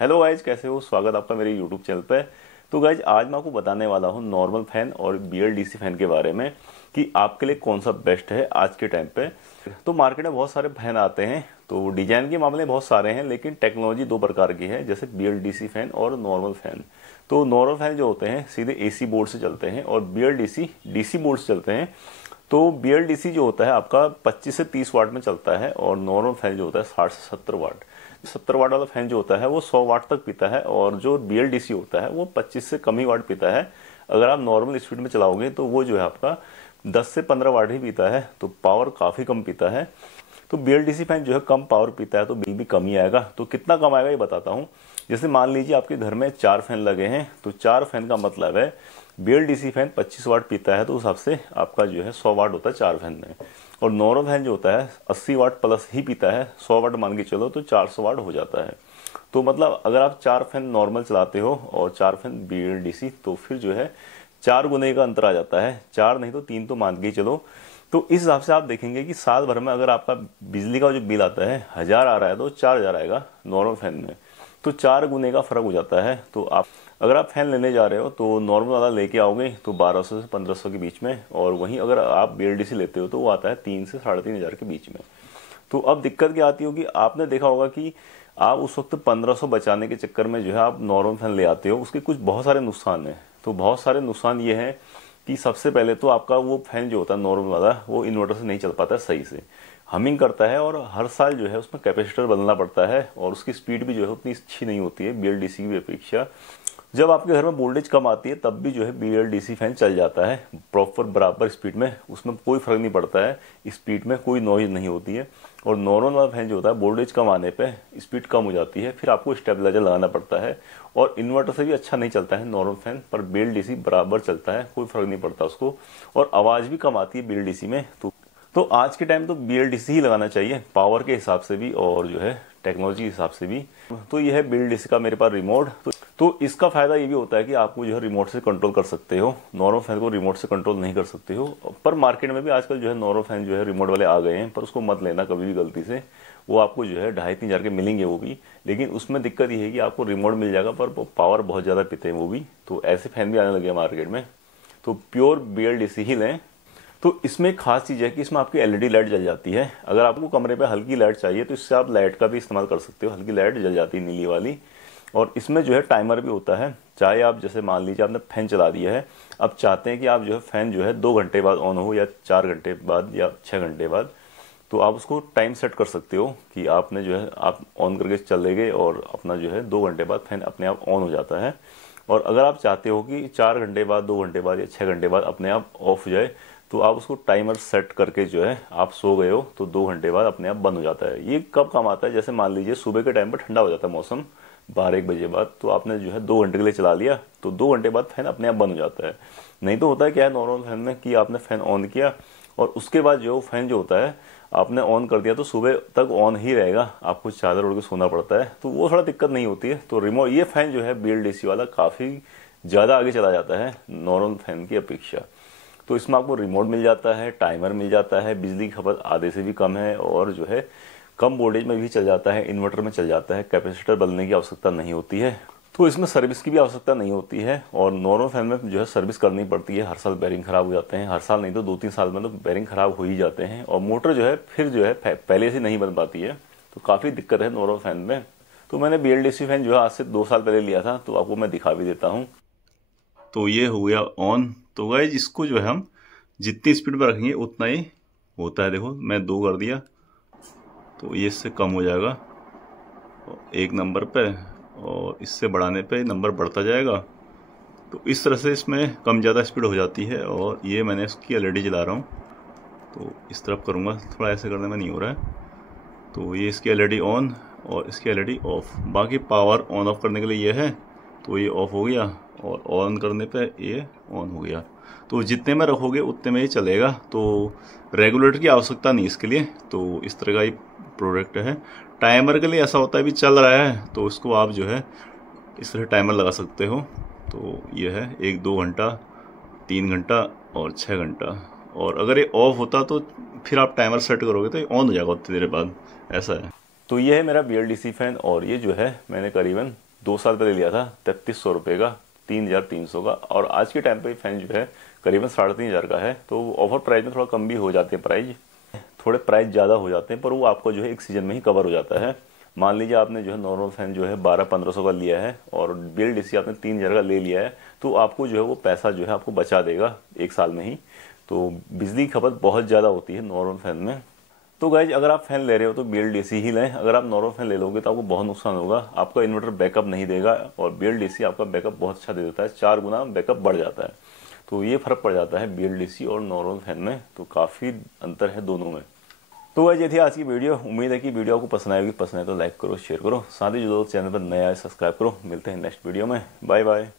Hello guys, कैसे हो? स्वागत आपका मेरे यूट्यूब चैनल पे। तो गाइज आज मैं आपको बताने वाला हूँ नॉर्मल फैन और BLDC फैन के बारे में कि आपके लिए कौन सा बेस्ट है आज के टाइम पे। तो मार्केट में बहुत सारे फैन आते हैं, तो डिजाइन के मामले बहुत सारे हैं, लेकिन टेक्नोलॉजी दो प्रकार की है, जैसे BLDC फैन और नॉर्मल फैन। तो नॉर्मल फैन जो होते हैं सीधे AC बोर्ड से चलते हैं और BLDC DC बोर्ड से चलते हैं। तो BLDC जो होता है आपका 25 से 30 वाट में चलता है और नॉर्मल फैन जो होता है 60 से 70 वाट। 70 वाट वाला फैन जो होता है वो 100 वाट तक पीता है और जो BLDC होता है वो 25 से कम ही वाट पीता है। अगर आप नॉर्मल स्पीड में चलाओगे तो वो जो है आपका 10 से 15 वाट ही पीता है, तो पावर काफ़ी कम पीता है। तो BLDC फैन जो है कम पावर पीता है तो बिल भी कम ही आएगा। तो कितना कम आएगा ये बताता हूँ। जैसे मान लीजिए आपके घर में 4 फैन लगे हैं, तो 4 फैन का मतलब है BLDC फैन 25 वाट पीता है, तो उस हिसाब से आपका जो है 100 वाट होता है 4 फैन में। और नॉर्मल फैन जो होता है 80 वाट प्लस ही पीता है, 100 वाट मान के चलो तो 400 वाट हो जाता है। तो मतलब अगर आप 4 फैन नॉर्मल चलाते हो और 4 फैन BLDC, तो फिर जो है 4 गुने का अंतर आ जाता है। 4 नहीं तो 3 तो मान के चलो। तो इस हिसाब से आप देखेंगे कि साल भर में अगर आपका बिजली का जो बिल आता है 1000 आ रहा है तो 4000 आएगा नॉर्मल फैन में। तो 4 गुने का फर्क हो जाता है। तो आप अगर आप फैन लेने जा रहे हो तो नॉर्मल वाला लेके आओगे तो 1200 से 1500 के बीच में, और वहीं अगर आप BLDC लेते हो तो वो आता है 3 से 3500 के बीच में। तो अब दिक्कत क्या आती होगी, आपने देखा होगा कि आप उस वक्त 1500 बचाने के चक्कर में जो है आप नॉर्मल फैन ले आते हो। उसके कुछ बहुत सारे नुकसान हैं। तो बहुत सारे नुकसान ये हैं कि सबसे पहले तो आपका वो फैन जो होता है नॉर्मल वाला वो इन्वर्टर से नहीं चल पाता सही से, हमिंग करता है और हर साल जो है उसमें कैपेसिटर बदलना पड़ता है और उसकी स्पीड भी जो है उतनी अच्छी नहीं होती है BLDC की अपेक्षा। जब आपके घर में वोल्टेज कम आती है तब भी जो है BLDC फैन चल जाता है प्रॉपर बराबर स्पीड में, उसमें कोई फर्क नहीं पड़ता है, स्पीड में कोई नॉइज नहीं होती है। और नॉर्मल वाला फैन जो होता है वोल्टेज कम आने पे स्पीड कम हो जाती है, फिर आपको स्टेबलाइजर लगाना पड़ता है और इन्वर्टर से भी अच्छा नहीं चलता है नॉर्मल फैन, पर BLDC बराबर चलता है, कोई फर्क नहीं पड़ता उसको, और आवाज़ भी कम आती है BLDC में। तो आज के टाइम तो BLDC ही लगाना चाहिए, पावर के हिसाब से भी और जो है टेक्नोलॉजी के हिसाब से भी। तो यह है BLDC का मेरे पास रिमोट। तो इसका फायदा ये भी होता है कि आपको जो है रिमोट से कंट्रोल कर सकते हो, नॉर्मल फैन को रिमोट से कंट्रोल नहीं कर सकते हो। पर मार्केट में भी आजकल जो है नॉर्मल फैन जो है रिमोट वाले आ गए हैं, पर उसको मत लेना कभी भी गलती से। वो आपको जो है 2500-3000 के मिलेंगे वो भी, लेकिन उसमें दिक्कत ये है कि आपको रिमोट मिल जाएगा पर पावर बहुत ज़्यादा पीते हैं वो भी। तो ऐसे फैन भी आने लगे मार्केट में, तो प्योर BLDC ही लें। तो इसमें एक खास चीज़ है कि इसमें आपकी LED लाइट जल जाती है। अगर आपको कमरे पे हल्की लाइट चाहिए तो इससे आप लाइट का भी इस्तेमाल कर सकते हो, हल्की लाइट जल जाती है नीली वाली। और इसमें जो है टाइमर भी होता है, चाहे आप जैसे मान लीजिए आपने फैन चला दिया है, अब चाहते हैं कि आप जो है फैन जो है 2 घंटे बाद ऑन हो या 4 घंटे बाद या 6 घंटे बाद, तो आप उसको टाइम सेट कर सकते हो कि आपने जो है आप ऑन करके चले गए और अपना जो है 2 घंटे बाद फैन अपने आप ऑन हो जाता है। और अगर आप चाहते हो कि 4 घंटे बाद, 2 घंटे बाद या 6 घंटे बाद अपने आप ऑफ हो जाए, तो आप उसको टाइमर सेट करके जो है आप सो गए हो तो 2 घंटे बाद अपने आप बंद हो जाता है। ये कब काम आता है, जैसे मान लीजिए सुबह के टाइम पर ठंडा हो जाता है मौसम 12-1 बजे बाद, तो आपने जो है 2 घंटे के लिए चला लिया तो 2 घंटे बाद फैन अपने आप बंद हो जाता है। नहीं तो होता है क्या है नॉर्मल फैन में कि आपने फैन ऑन किया और उसके बाद जो फैन जो होता है आपने ऑन कर दिया तो सुबह तक ऑन ही रहेगा, आपको चादर ओढ़ के सोना पड़ता है, तो वो थोड़ा दिक्कत नहीं होती है। तो रिमोट ये फैन जो है BLDC वाला काफ़ी ज़्यादा आगे चला जाता है नॉर्मल फैन की अपेक्षा। तो इसमें आपको रिमोट मिल जाता है, टाइमर मिल जाता है, बिजली की खपत आधे से भी कम है और जो है कम वोल्टेज में भी चल जाता है, इन्वर्टर में चल जाता है, कैपेसिटर बदलने की आवश्यकता नहीं होती है। तो इसमें सर्विस की भी आवश्यकता नहीं होती है। और नॉर्मल फैन में जो है सर्विस करनी पड़ती है, हर साल बेरिंग खराब हो जाते हैं, हर साल नहीं तो 2-3 साल में तो बेरिंग खराब हो ही जाते हैं और मोटर जो है फिर जो है पहले से नहीं बन पाती है, तो काफ़ी दिक्कत है नॉर्मल फैन में। तो मैंने BLDC फैन जो है आज से 2 साल पहले लिया था, तो आपको मैं दिखा भी देता हूँ। तो ये हो गया ऑन। तो गाइस इसको जो है हम जितनी स्पीड पर रखेंगे उतना ही होता है। देखो मैं 2 कर दिया तो ये इससे कम हो जाएगा 1 नंबर पे, और इससे बढ़ाने पे नंबर बढ़ता जाएगा। तो इस तरह से इसमें कम ज़्यादा स्पीड हो जाती है। और ये मैंने इसकी LED जला रहा हूँ, तो इस तरफ करूँगा, थोड़ा ऐसे करने में नहीं हो रहा है। तो ये इसकी LED ऑन और इसकी LED ऑफ। बाकी पावर ऑन ऑफ करने के लिए ये है, तो ये ऑफ हो गया और ऑन करने पे ये ऑन हो गया। तो जितने में रखोगे उतने में ही चलेगा, तो रेगुलेटर की आवश्यकता नहीं इसके लिए। तो इस तरह का ये प्रोडक्ट है। टाइमर के लिए ऐसा होता है भी चल रहा है तो उसको आप जो है इस तरह टाइमर लगा सकते हो। तो ये है 1-2 घंटा, 3 घंटा और 6 घंटा। और अगर ये ऑफ होता तो फिर आप टाइमर सेट करोगे तो ये ऑन हो जाएगा उतनी देर बाद, ऐसा है। तो ये है मेरा BLDC फैन और ये जो है मैंने करीबन 2 साल पहले लिया था 3300 रुपये का, 3300 का, और आज के टाइम पे फैन जो है करीबन 3500 का है। तो ऑफर प्राइस में थोड़ा कम भी हो जाते हैं, प्राइस थोड़े प्राइस ज़्यादा हो जाते हैं, पर वो आपको जो है एक सीज़न में ही कवर हो जाता है। मान लीजिए आपने जो है नॉर्मल फैन जो है 1200-1500 का लिया है और BLDC आपने 3000 का ले लिया है, तो आपको जो है वो पैसा जो है आपको बचा देगा 1 साल में ही। तो बिजली की खपत बहुत ज़्यादा होती है नॉर्मल फैन में। तो गाइज अगर आप फैन ले रहे हो तो BLDC ही लें। अगर आप नॉर्मल फैन ले लोगे तो आपको बहुत नुकसान होगा, आपका इन्वर्टर बैकअप नहीं देगा, और BLDC आपका बैकअप बहुत अच्छा दे देता है, 4 गुना बैकअप बढ़ जाता है। तो ये फर्क पड़ जाता है BLDC और नॉर्मल फैन में, तो काफ़ी अंतर है दोनों में। तो गाइज ये थी आज की वीडियो। उम्मीद है कि वीडियो आपको पसंद आएगी। पसंद है तो लाइक करो, शेयर करो, साथ ही जो चैनल पर नया है सब्सक्राइब करो। मिलते हैं नेक्स्ट वीडियो में। Bye bye.